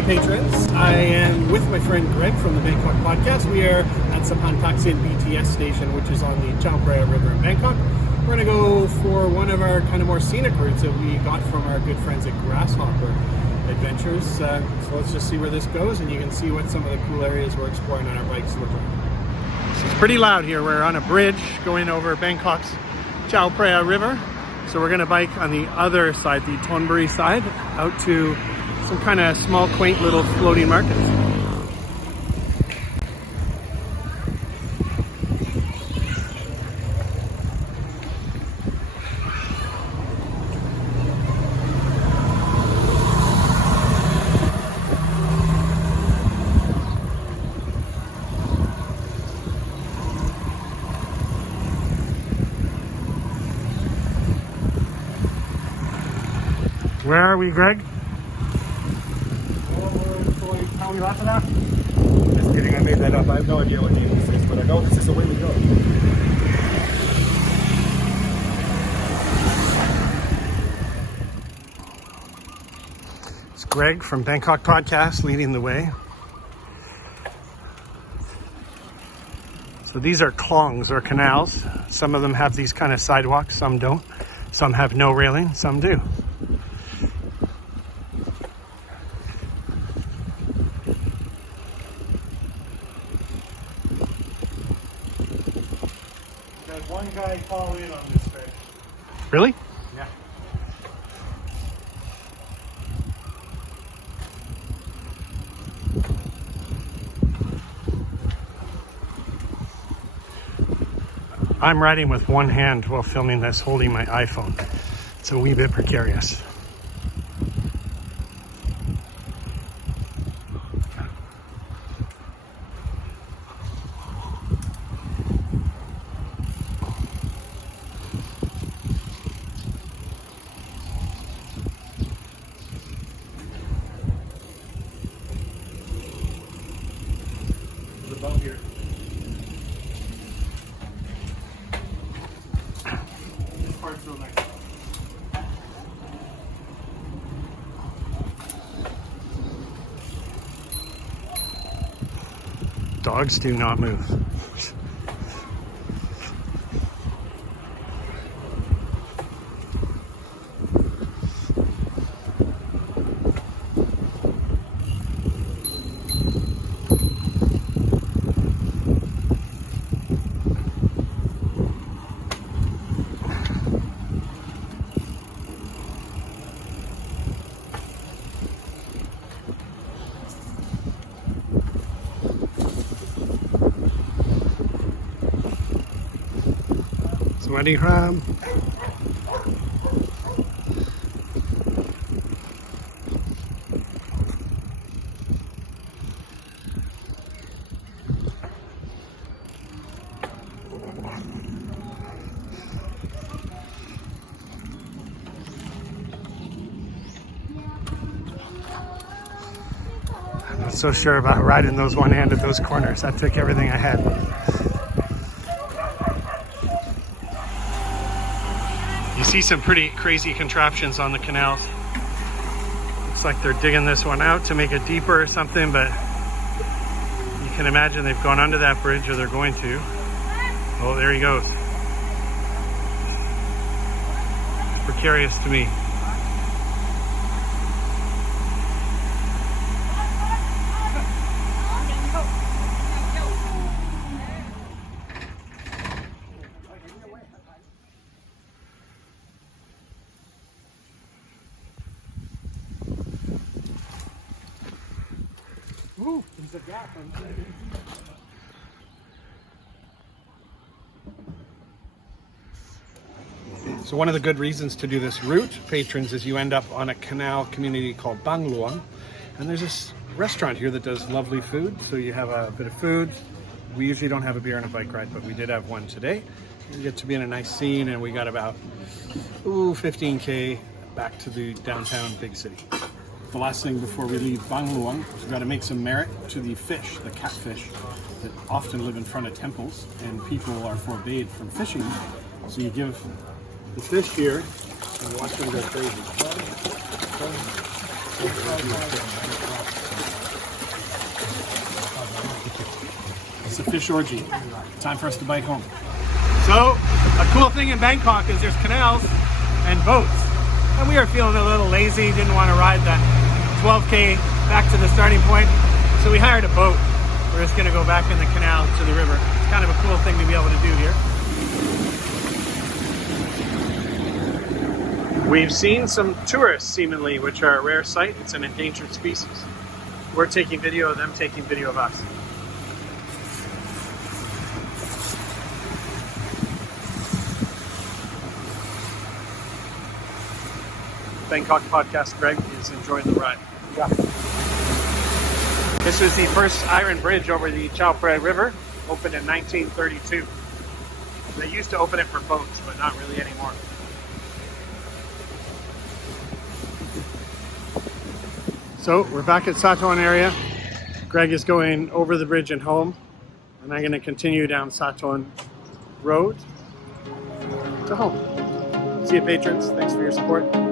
day, patrons. I am with my friend Greg from the Bangkok Podcast. We are at Sapan Taksin BTS station, which is on the Chao Phraya River in Bangkok. We're going to go for one of our kind of more scenic routes that we got from our good friends at Grasshopper Adventures. So let's just see where this goes, and you can see what some of the cool areas we're exploring on our bikes look like. It's pretty loud here. We're on a bridge going over Bangkok's Chao Phraya River. So we're going to bike on the other side, the Thonburi side, out to some kind of small, quaint little floating markets. Where are we, Greg? Just kidding, I made that up. I have no idea what name this is, but I know this is the way we go. It's Greg from Bangkok Podcast leading the way. So these are klongs or canals. Some of them have these kind of sidewalks, some don't. Some have no railing, some do. One guy call in on this stretch. Really? Yeah. I'm riding with one hand while filming this, holding my iPhone. It's a wee bit precarious. Above here. This part's real nice. Dogs do not move. Sawadi Ram. I'm not so sure about riding those one-handed those corners. That took everything I had. You see some pretty crazy contraptions on the canals. Looks like they're digging this one out to make it deeper or something, but you can imagine they've gone under that bridge, or they're going to. Oh, there he goes. Precarious to me. Ooh, there's a gap. So one of the good reasons to do this route, patrons, is you end up on a canal community called Bangla. And there's this restaurant here that does lovely food. So you have a bit of food. We usually don't have a beer on a bike ride, but we did have one today. We get to be in a nice scene, and we got about 15K back to the downtown big city. The last thing before we leave Bangla, we've got to make some merit to the fish, the catfish, that often live in front of temples, and people are forbade from fishing. So you give the fish here and watch them go crazy. a fish orgy. Time for us to bike home. So, a cool thing in Bangkok is there's canals and boats. And we were feeling a little lazy, didn't want to ride that 12K back to the starting point. So we hired a boat. We're just going to go back in the canal to the river. It's kind of a cool thing to be able to do here. We've seen some tourists, seemingly, which are a rare sight. It's an endangered species. We're taking video of them taking video of us. Bangkok Podcast, Greg is enjoying the ride. Yeah. This was the first iron bridge over the Chao Phraya River, opened in 1932. They used to open it for boats, but not really anymore. So we're back at Satun area. Greg is going over the bridge and home, and I'm going to continue down Satun Road to home. See you, patrons. Thanks for your support.